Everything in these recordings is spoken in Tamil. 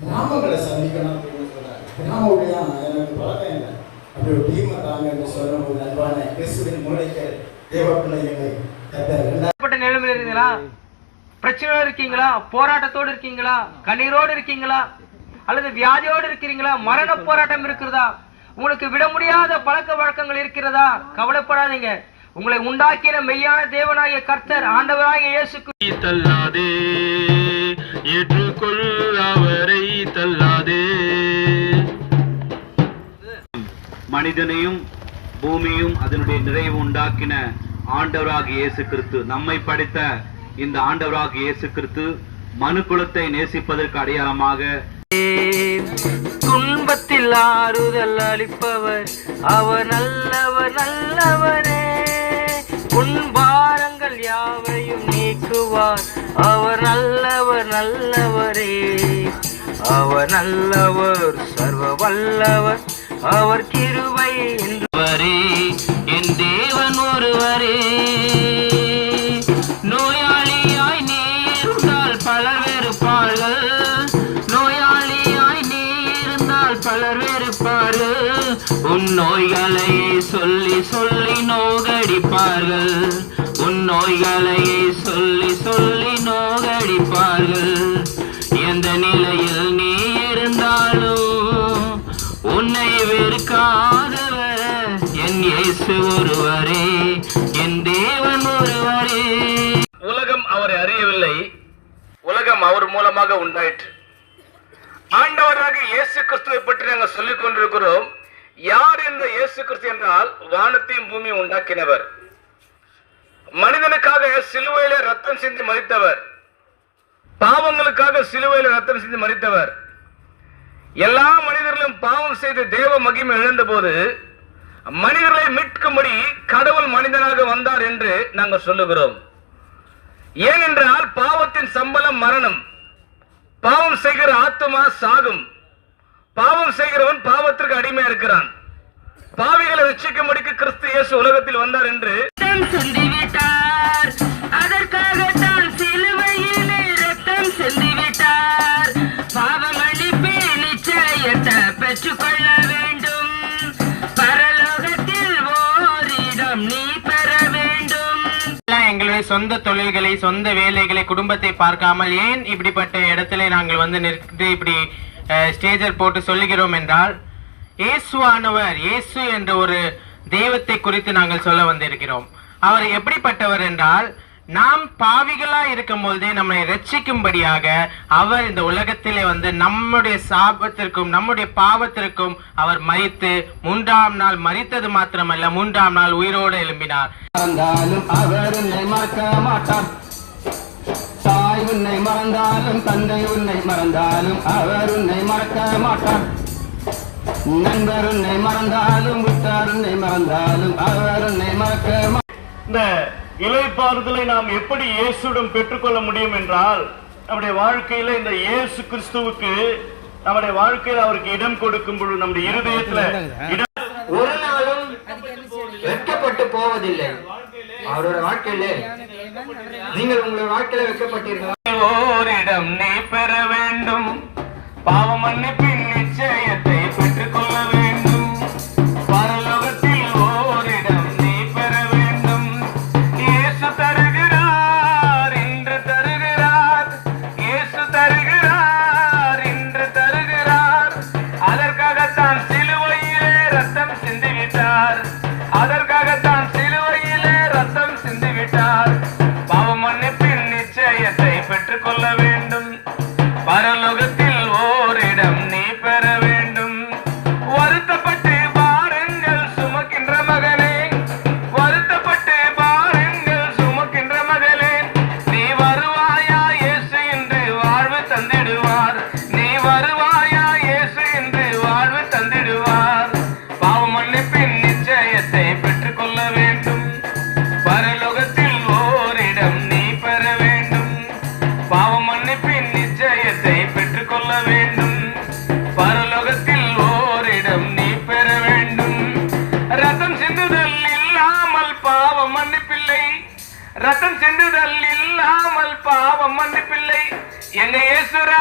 கிராமங்களை சந்திக்கணும் அப்படின்னு சொல்றாங்க. கிராம எனக்கு பழக்கம் இல்லை. அப்படி ஒரு டீமை தாங்க என்று சொல்லும் போது அன்பான கிறிஸ்துவின் மூளைக்கு தேவ பிள்ளைகளை நிலைமையில இருக்கீங்களா? பிரச்சனையோட இருக்கீங்களா? போராட்டத்தோடு இருக்கீங்களா? கண்ணீரோடு இருக்கீங்களா? அல்லது வியாதியோடு இருக்கிறீங்களா? மரண போராட்டம் இருக்கிறதா? உங்களுக்கு விட முடியாத பழக்க வழக்கங்கள் இருக்கிறதா? கவலைப்படாதீங்க. உங்களை உண்டாக்கின மெய்யான தேவனாகிய கர்த்தர் ஆண்டவராகிய இயேசு கிறிஸ்து. தள்ளாதே மனிதனையும் பூமியும் அதனுடைய நிறைவு உண்டாக்கின ஆண்டவராக இயேசு கிறிஸ்து. நம்மை படைத்த இந்த ஆண்டவராக இயேசு கிறிஸ்து மனு குலத்தை நேசிப்பதற்கு அடையாளமாக துன்பத்தில் ஆறுதல் அளிப்பவர். அவர் நல்லவர் நல்லவரே. உன்பாரங்கள் யாவையும் நீக்குவார். அவர் நல்லவர் நல்லவரே. அவர் நல்லவர் சர்வ வல்லவர். அவர் கிருபை என்றுவரே என் தேவன் ஒருவரே. நோயாளியாய் நீ இருந்தால் பலர் வெறுப்பார்கள். நோயாளியாய் நீ இருந்தால் பலர் வெறுப்பார்கள். உன் நோய்களை சொல்லி சொல்லி நோகடிப்பார்கள். உன் நோய்களை சொல்லி சொல்லி நோகடிப்பார்கள். எந்த நிலையில் இயேசு ஒருவரே என் தேவன் ஒருவரே. உலகம் அவரை அறியவில்லை. உலகம் அவர் மூலமாக உண்டாயிற்று. ஆண்டவராக இயேசு கிறிஸ்துவை பற்றி நாங்கள் சொல்லிக் கொண்டிருக்கிறோம். யார் இந்த இயேசு கிறிஸ்து என்றால் வானத்தையும் பூமியும் உண்டாக்கினவர். மனிதனுக்காக சிலுவையில ரத்தம் சிந்தி மறித்தவர் பாவங்களுக்காக சிலுவையில ரத்தம் சிந்தி மறித்தவர் எல்லா மனிதர்களும் பாவம் செய்து தேவ மகிமை இழந்த போது மனிதர்களை மீட்கும்படி கடவுள் மனிதனாக வந்தார் என்று நாங்கள் சொல்லுகிறோம். ஏனென்றால் பாவத்தின் சம்பளம் மரணம். பாவம் செய்கிற ஆத்துமா சாகும். பாவம் செய்கிறவன் பாவத்திற்கு அடிமையா இருக்கிறான். பாவிகளை ரட்சிக்கும்படிக்கு கிறிஸ்து இயேசு உலகத்தில் வந்தார் என்று சொந்த தொழில்களை சொந்த வேலைகளை குடும்பத்தை பார்க்காமல் ஏன் இப்படிப்பட்ட இடத்துல நாங்கள் வந்து நிறுத்தி இப்படி ஸ்டேஜர் போட்டு சொல்லுகிறோம் என்றால் இயேசுவானவர் இயேசு என்ற ஒரு தெய்வத்தை குறித்து நாங்கள் சொல்ல வந்திருக்கிறோம். அவர் எப்படிப்பட்டவர் என்றால் நாம் பாவிகளா இருக்கும் பொழுதே நம்மை ரட்சிக்கும்படியாக அவர் இந்த உலகத்திலே வந்து நம்முடைய சாபத்திற்கும் நம்முடைய பாவத்திற்கும் அவர் மறித்து மூன்றாம் நாள் மறித்தது மாத்திரமல்ல மூன்றாம் நாள் உயிரோடு எழும்பினார். அவர் உன்னை மறக்க மாட்டார். தாய் உன்னை மறந்தாலும் தந்தை உன்னை மறந்தாலும் அவர் உன்னை மறக்க மாட்டார். நண்பர் உன்னை மறந்தாலும் விட்டார் உன்னை மறந்தாலும் அவர் உன்னை மறக்க இந்த இலைப்பாறுதலை நாம் எப்படி இயேசுடன் பெற்றுக்கொள்ள முடியும் என்றால் நம்முடைய வாழ்க்கையில இந்த இயேசு கிறிஸ்துவுக்கு நம்முடைய வாழ்க்கையில் அவருக்கு இடம் கொடுக்கும் பொழுது நம்முடைய இருதயத்துல ஒரு நாளும் வெட்கப்பட்டு போவதில்லை. அவரோட வாழ்க்கையில நீங்கள் உங்களுடைய வாழ்க்கையில வெட்கப்பட்டீர்கள்? ஓரிடம் நீ பெற வேண்டும். பாவம் மன்னிப்பு என்னை ஏசுரா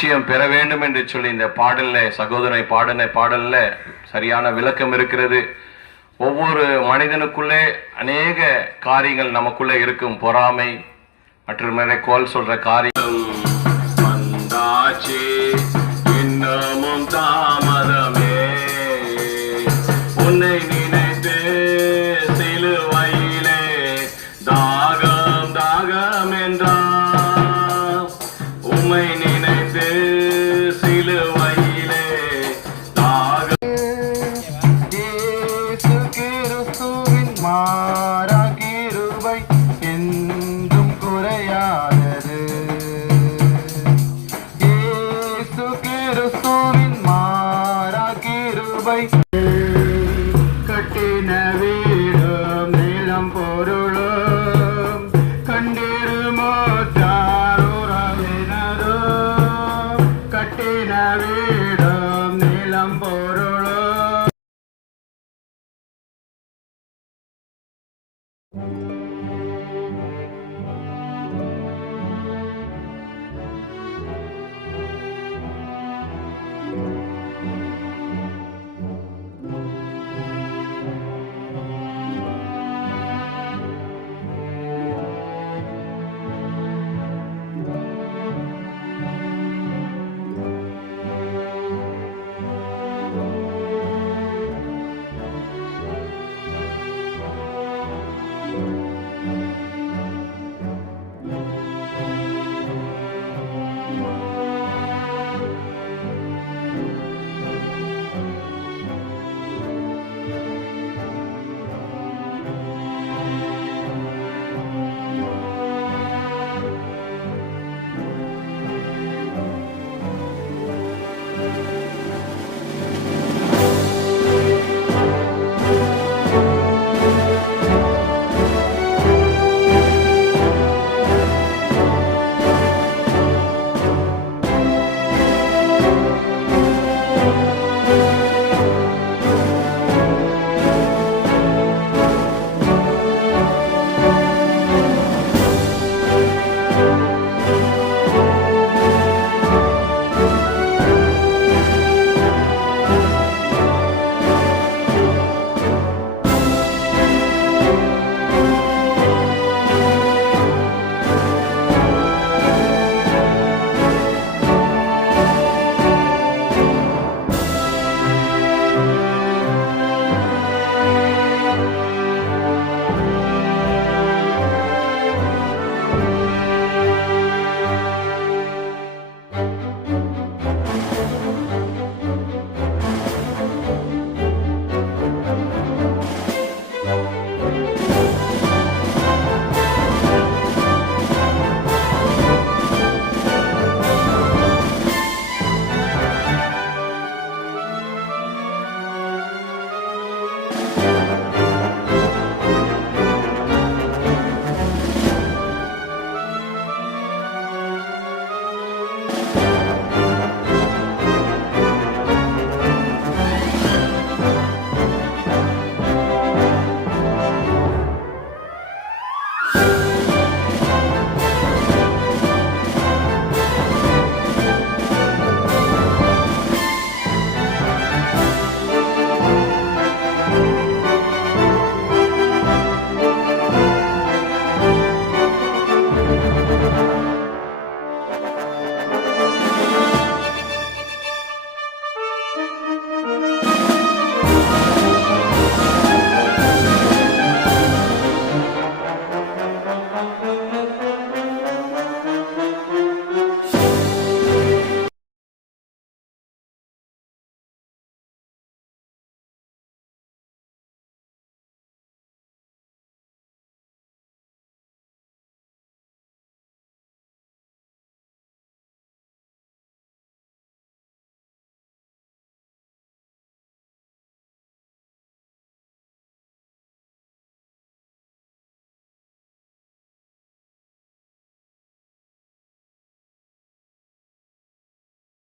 நிச்சயம் பெற வேண்டும் என்று சொல்லி இந்த பாடல்ல சகோதரனை பாடின பாடல்ல சரியான விளக்கம் இருக்கிறது. ஒவ்வொரு மனிதனுக்குள்ளே அநேக காரியங்கள் நமக்குள்ளே இருக்கும். பொறாமை மற்றும் கோல் சொல்ற காரியம்